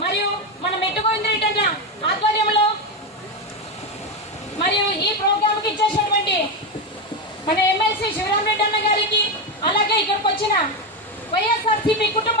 మరియు మన మెట్టుగోవింద రెడ్డి ఆధ్వర్యంలో మరియు ఈ ప్రోగ్రామ్కి ఇచ్చేసినటువంటి మన ఎమ్మెల్సీ శివరామ్ రెడ్డి అన్న గారికి అలాగే ఇక్కడికి వచ్చిన వైఎస్ఆర్సీపీ కుటుంబ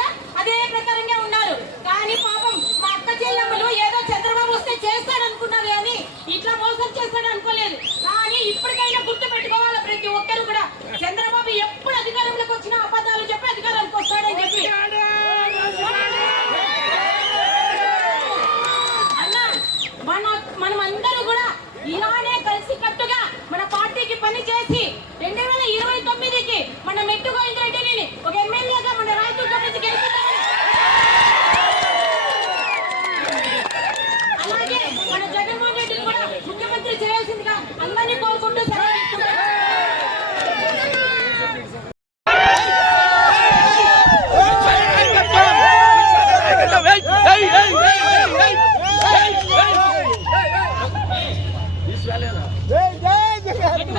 మనం అందరూ కూడా ఇలానే కలిసి కట్టుగా మన పార్టీకి పని చేసి రెండు వేల ఇరవై తొమ్మిదికి మన మెట్టు గోవిందరెడ్డిని ఒక ఎమ్మెల్యేగా మన రాయదుర్గం నుంచి గెలిపిద్దామని. అలాగే మన జగన్మోహన్ రెడ్డిని కూడా ముఖ్యమంత్రి చేయాల్సిందిగా అందరినీ కోరుకుంటూ జై జై జగన్